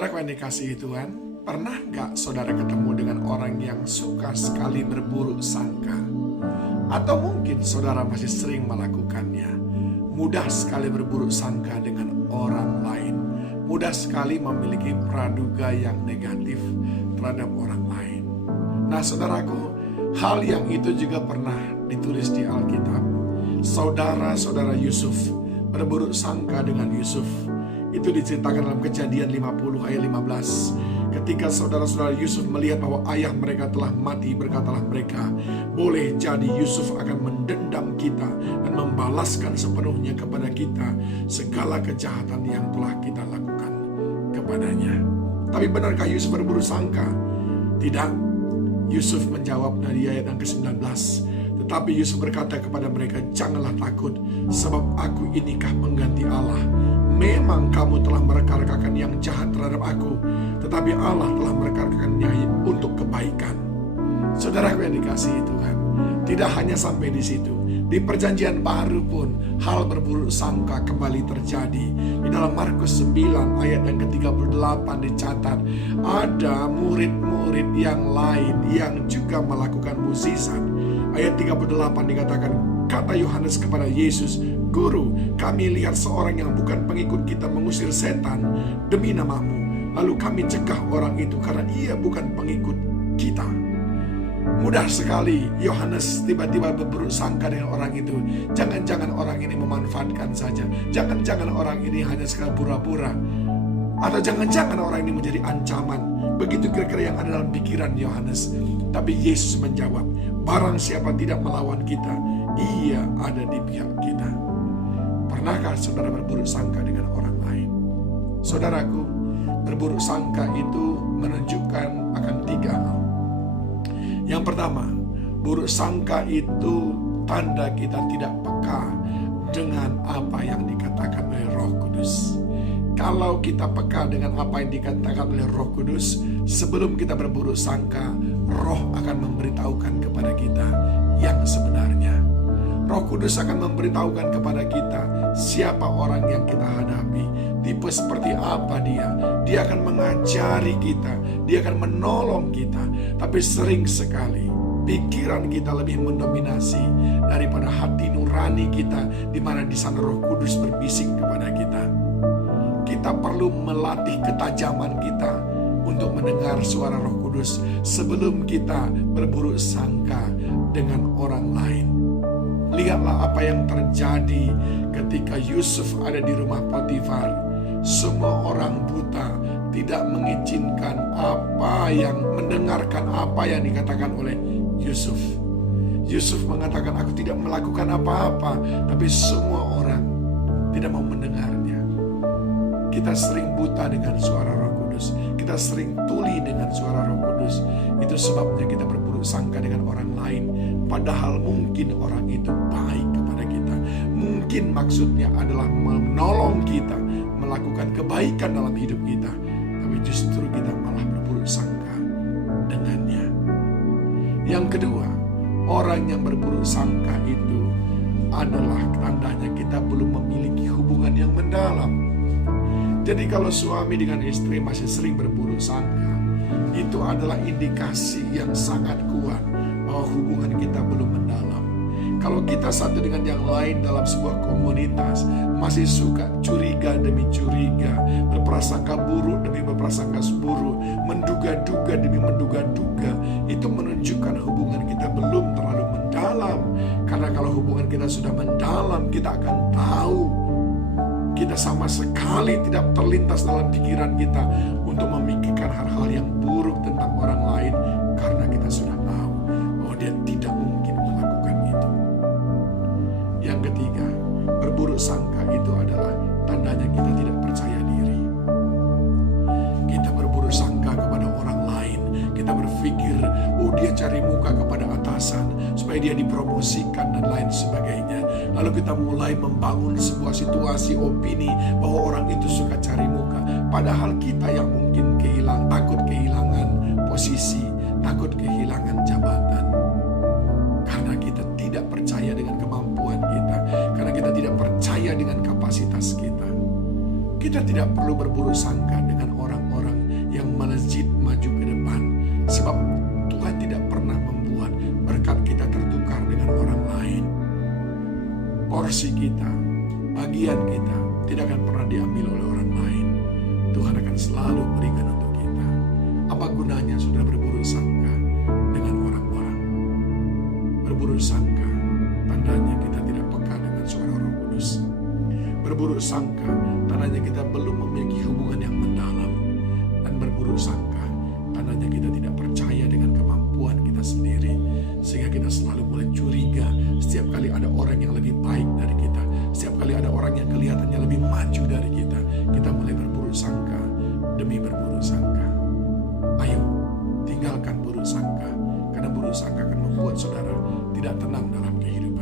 Saudara yang dikasihi Tuhan, pernah gak saudara ketemu dengan orang yang suka sekali berburuk sangka? Atau mungkin saudara masih sering melakukannya. Mudah sekali berburuk sangka dengan orang lain. Mudah sekali memiliki praduga yang negatif terhadap orang lain. Nah saudaraku, hal yang itu juga pernah ditulis di Alkitab. Saudara-saudara Yusuf berburuk sangka dengan Yusuf. Itu diceritakan dalam Kejadian 50 ayat 15. Ketika saudara-saudara Yusuf melihat bahwa ayah mereka telah mati, berkatalah mereka, boleh jadi Yusuf akan mendendam kita dan membalaskan sepenuhnya kepada kita segala kejahatan yang telah kita lakukan kepadanya. Tapi benarkah Yusuf berburuk sangka? Tidak. Yusuf menjawab dari ayat yang ke-19. Tetapi Yusuf berkata kepada mereka, janganlah takut, sebab aku inikah pengganti Allah. Memang kamu telah mereka-rekakan yang jahat terhadap aku, tetapi Allah telah mereka-rekakannya untuk kebaikan. Saudaraku yang dikasihi Tuhan, tidak hanya sampai di situ. Di perjanjian baru pun hal berburuk sangka kembali terjadi. Di dalam Markus 9 ayat yang ke-38 dicatat, ada murid-murid yang lain yang juga melakukan mukjizat. Ayat 38 dikatakan, kata Yohanes kepada Yesus, Guru, kami lihat seorang yang bukan pengikut kita mengusir setan demi namamu. Lalu kami cegah orang itu karena ia bukan pengikut kita. Mudah sekali Yohanes tiba-tiba berburuk sangka dengan orang itu. Jangan-jangan orang ini memanfaatkan saja. Jangan-jangan orang ini hanya sekadar pura-pura. Atau jangan-jangan orang ini menjadi ancaman. Begitu kira-kira yang ada dalam pikiran Yohanes. Tapi Yesus menjawab, barang siapa tidak melawan kita, ia ada di pihak kita. Pernahkah saudara berburuk sangka dengan orang lain? Saudaraku, berburuk sangka itu menunjukkan akan 3 hal. Yang pertama, buruk sangka itu tanda kita tidak peka dengan apa yang dikatakan oleh Roh Kudus. Kalau kita peka dengan apa yang dikatakan oleh Roh Kudus, sebelum kita berburuk sangka, Roh akan memberitahukan kepada kita yang sebenarnya. Roh Kudus akan memberitahukan kepada kita siapa orang yang kita hadapi, tipe seperti apa dia. Dia akan mengajari kita, dia akan menolong kita. Tapi sering sekali pikiran kita lebih mendominasi daripada hati nurani kita, di mana di sana Roh Kudus berbisik kepada kita. Kita perlu melatih ketajaman kita untuk mendengar suara Roh Kudus sebelum kita berburuk sangka dengan orang lain. Lihatlah apa yang terjadi ketika Yusuf ada di rumah Potifar. Semua orang buta tidak mengizinkan mendengarkan apa yang dikatakan oleh Yusuf. Yusuf mengatakan, aku tidak melakukan apa-apa, tapi semua orang tidak mau mendengarnya. Kita sering buta dengan suara Roh Kudus. Kita sering tuli dengan suara Roh Kudus. Itu sebabnya kita berburuk sangka dengan orang lain. Padahal mungkin orang itu baik kepada kita. Mungkin maksudnya adalah menolong kita, melakukan kebaikan dalam hidup kita. Tapi justru kita malah berburuk sangka dengannya. Yang kedua, orang yang berburuk sangka itu adalah tandanya kita belum memiliki hubungan yang mendalam. Jadi kalau suami dengan istri masih sering berburuk sangka, itu adalah indikasi yang sangat kuat bahwa hubungan kita belum mendalam. Kalau kita satu dengan yang lain dalam sebuah komunitas masih suka curiga demi curiga, berprasangka buruk demi berprasangka buruk, menduga-duga demi menduga-duga, itu menunjukkan hubungan kita belum terlalu mendalam. Karena kalau hubungan kita sudah mendalam, kita akan tahu. Kita sama sekali tidak terlintas dalam pikiran kita untuk memikirkan hal-hal yang buruk tentang orang lain, karena kita sudah tahu bahwa dia tidak mungkin melakukan itu. Yang ketiga, berburuk sangka itu adalah tandanya kita tidak percaya diri. Kita berburuk sangka kepada orang lain. Kita berpikir, oh dia cari muka kepada atasan supaya dia dipromosikan dan lain sebagainya. Lalu kita mulai membangun sebuah situasi opini bahwa orang itu suka cari muka. Padahal kita yang mungkin takut kehilangan posisi, takut kehilangan jabatan. Karena kita tidak percaya dengan kemampuan kita. Karena kita tidak percaya dengan kapasitas kita. Kita tidak perlu berburuk sangka dengan orang-orang Sebab Tuhan tidak pernah membuat berkat kita tertukar dengan orang lain. Porsi kita, bagian kita tidak akan pernah diambil oleh orang lain. Tuhan akan selalu berikan untuk kita. Apa gunanya saudara berburuk sangka dengan orang-orang? Berburuk sangka tandanya kita tidak peka dengan suara Roh Kudus. Berburuk sangka tandanya kita belum memiliki hubungan yang mendalam. Dan berburuk sangka tandanya kita tidak percaya dengan kemampuan kita sendiri, sehingga kita selalu mulai curiga setiap kali ada orang yang lebih baik dari kita. Setiap kali ada orang yang kelihatannya lebih maju dari kita, kita mulai berburuk sangka demi berburuk sangka. Ayo, tinggalkan buruk sangka, karena buruk sangka akan membuat saudara tidak tenang dalam kehidupan.